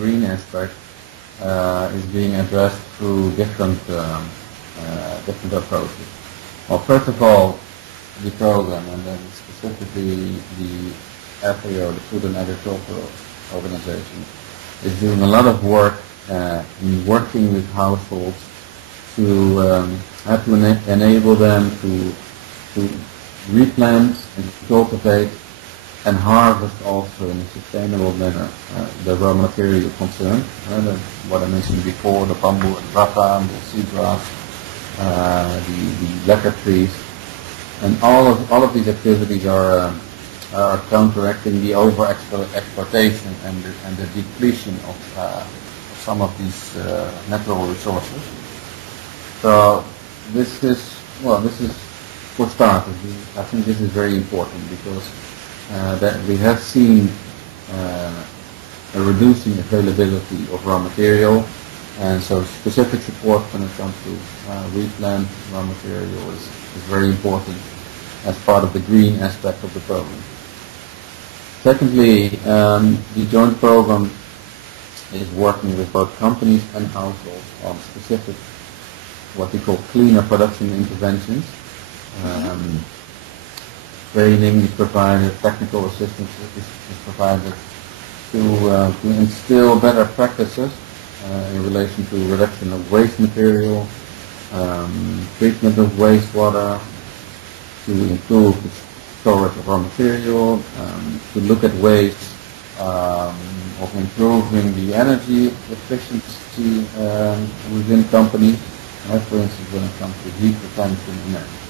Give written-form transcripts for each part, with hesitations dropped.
green aspect is being addressed through different approaches. Well, first of all, the program, and then specifically the FAO, the Food and Agricultural Organization, is doing a lot of work in working with households to enable them to replant and cultivate and harvest also in a sustainable manner the raw material concerned. What I mentioned before, the bamboo and rattan, the seagrass, the lekker trees, and all of these activities are counteracting the over-exploitation and the depletion of some of these natural resources. So this is for starters. I think this is very important because that we have seen a reducing availability of raw material, and so specific support when it comes to replant raw material is very important as part of the green aspect of the program. Secondly, the joint program is working with both companies and households on specific, what we call cleaner production interventions. Training is provided, technical assistance is provided to instill better practices in relation to reduction of waste material, treatment of wastewater, to improve the storage of raw material, to look at ways of improving the energy efficiency within companies. For instance, when it comes to heat retention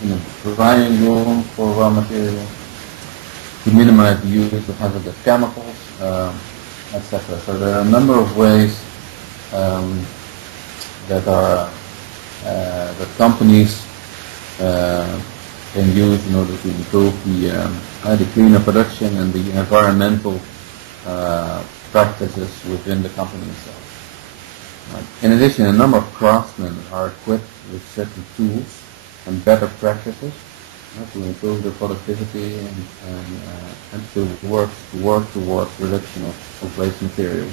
in a drying room for raw material, to minimize the use of hazardous chemicals, etc. So there are a number of ways that companies can use in order to improve the cleaner production and the environmental practices within the company itself. In addition, a number of craftsmen are equipped with certain tools and better practices to improve their productivity and to work towards reduction of waste materials.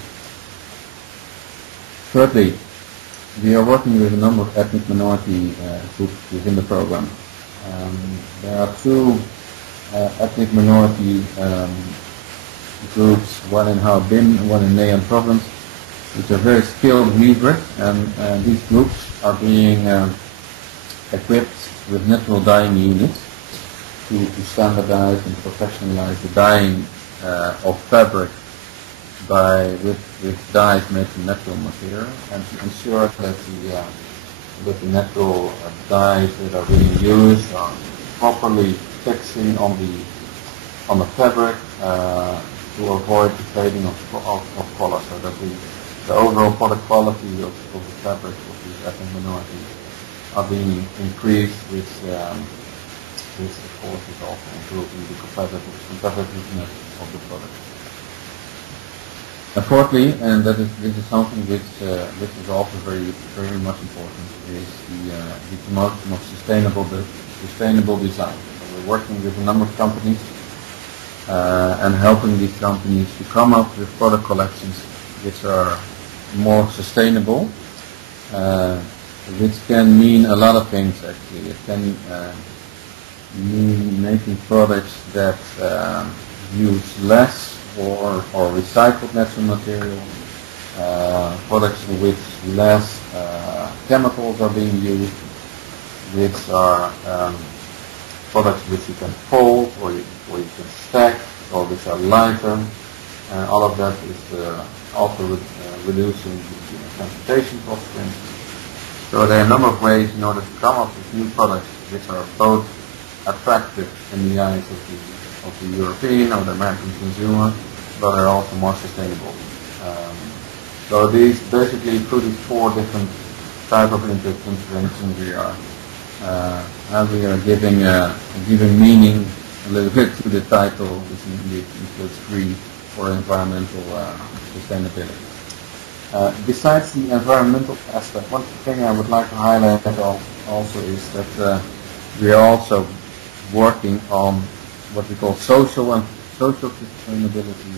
Thirdly, we are working with a number of ethnic minority groups within the program. There are two ethnic minority groups, one in Harbin and one in Nai province, which are very skilled weavers, and these groups are being equipped with natural dyeing units to standardize and professionalize the dyeing of fabric with dyes made from natural material, and to ensure that the natural dyes that are being used are properly fixing on the fabric to avoid the fading of color, so that the overall product quality of the fabric of these ethnic minorities are being increased, which of course is also improving the competitiveness of the product. And fourthly, and this is something which is also very, very much important, is the promotion of sustainable design. So we're working with a number of companies and helping these companies to come up with product collections which are more sustainable, which can mean a lot of things actually. It can mean making products that use less or recycled natural material, products in which less chemicals are being used, which are products which you can fold or you can stack, or which are lighter. All of that is also reducing the transportation costs, for instance. So there are a number of ways in order to come up with new products which are both attractive in the eyes of the European or the American consumer, but are also more sustainable. So these basically through these four different types of interventions we are giving meaning a little bit to the title, which includes green for environmental sustainability. Besides the environmental aspect, one thing I would like to highlight also is that we are also working on what we call social sustainability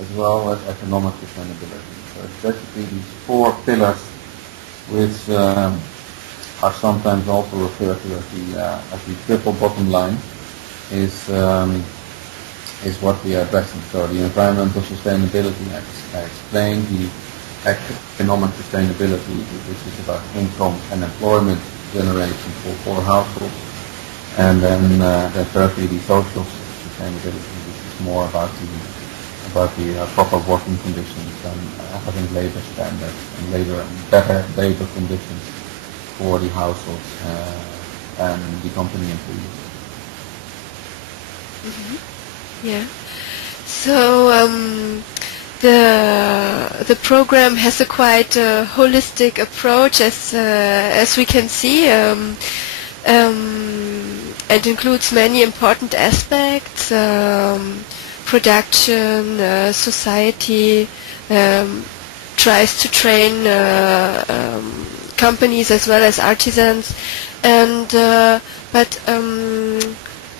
as well as economic sustainability. So it's basically these four pillars, which are sometimes also referred to as the triple bottom line, is what we are addressing. So the environmental sustainability, I explained, the economic sustainability, which is about income and employment generation for households, and then thirdly the social sustainability, which is more about the proper working conditions and having labor standards and better labor conditions for the households and the company employees. Yeah. So the program has a quite holistic approach, as we can see, and includes many important aspects: production, society, tries to train companies as well as artisans, and but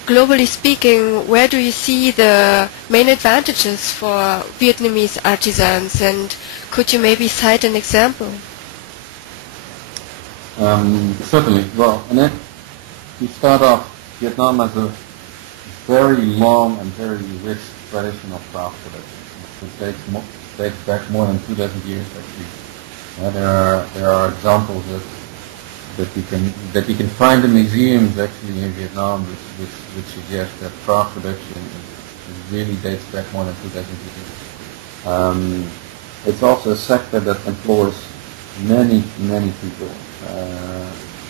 globally speaking, where do you see the main advantages for Vietnamese artisans, and could you maybe cite an example? Certainly. Well, and then to start off, Vietnam has a very long and very rich tradition of craft production. It dates back more than 2,000 years actually. There are examples that you can find in museums actually in Vietnam, which suggest that craft production really dates back more than 2,000 years. It's also a sector that employs many people.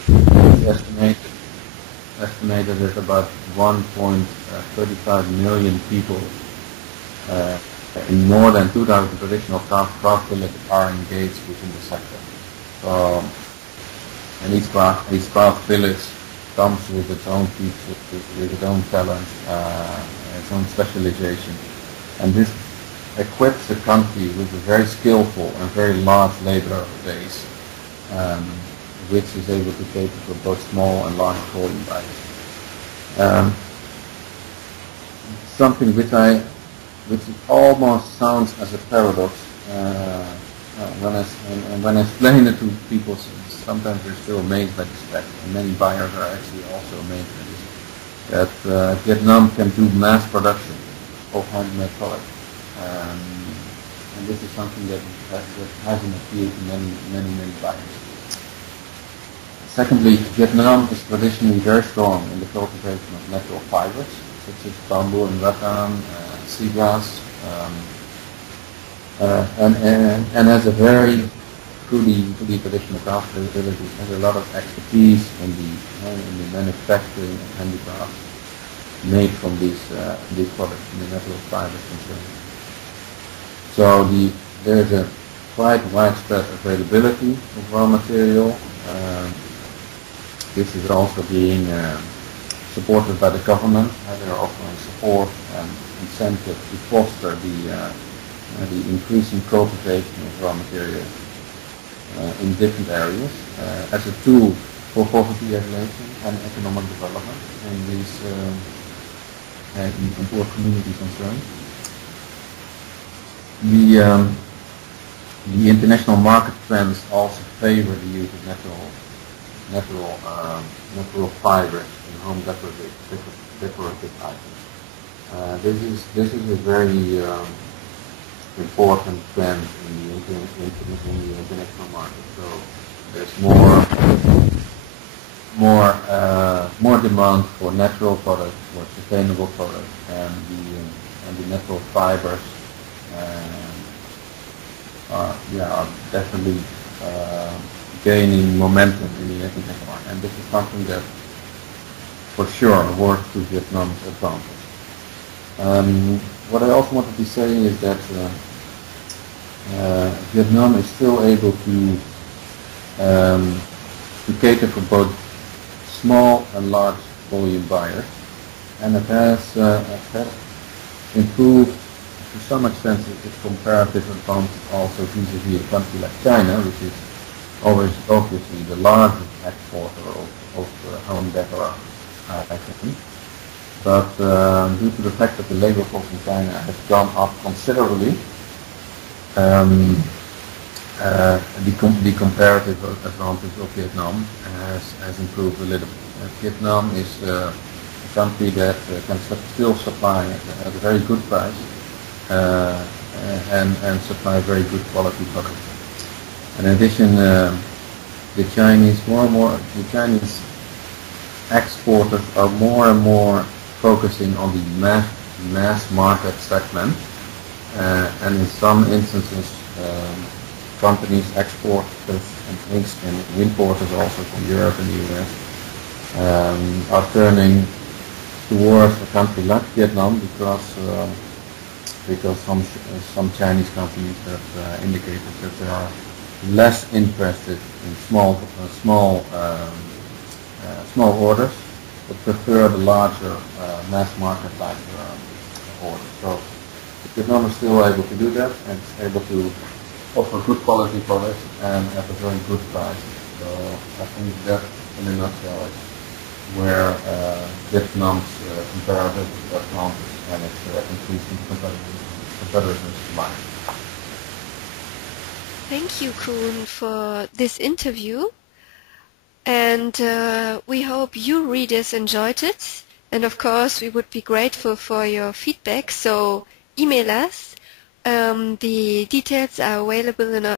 It's estimated that about 1.35 million people in more than 2,000 traditional craft villages are engaged within the sector. So, and each craft village comes with its own people, with its own talent, its own specialization, and this equips the country with a very skillful and very large labor base, which is able to cater for both small and large volume buyers. Something which almost sounds as a paradox. When I explain it to people, sometimes they're still amazed by this fact, and many buyers are actually also amazed by this, that Vietnam can do mass production of handmade products. And this is something that has an appeal to many buyers. Secondly, Vietnam is traditionally very strong in the cultivation of natural fibers, such as bamboo and rattan, seagrass, and has a very truly traditional craft ability, has a lot of expertise in the manufacturing and handicrafts made from these products, in the natural fibers concerned. So there's a quite widespread availability of raw material. This is also being supported by the government. They are offering support and incentive to foster the increasing cultivation of raw materials in different areas as a tool for poverty alleviation and economic development in these in poor communities concerned. The international market trends also favor the use of natural fibers in home decorative items. This is a very important trend in the international market. So there's more demand for natural products, for sustainable products, and the natural fibers are definitely gaining momentum in the international market, and this is something that for sure works to Vietnam's advantage. What I also wanted to say is that Vietnam is still able to cater for both small and large volume buyers, and it has improved to some extent its comparative advantage also vis-a-vis a country like China, which is always obviously the largest exporter of home decor items. But due to the fact that the labor cost in China has gone up considerably, the comparative advantage of Vietnam has improved a little bit. Vietnam is a country that can still supply at a very good price and supply very good quality products. And in addition, the Chinese exporters are more and more focusing on the mass market segment, and in some instances, companies, exporters and importers also from Europe and the US are turning towards a country like Vietnam because some Chinese companies have indicated that they are less interested in small orders, but prefer the larger mass market type orders. So Vietnam is still able to do that and is able to offer good quality products and at a very good price. So I think that, in a nutshell, is where Vietnam's comparative advantage and its increasing competitiveness lie. Thank you, Koen, for this interview. And we hope you readers enjoyed it. And of course, we would be grateful for your feedback. So email us. The details are available in our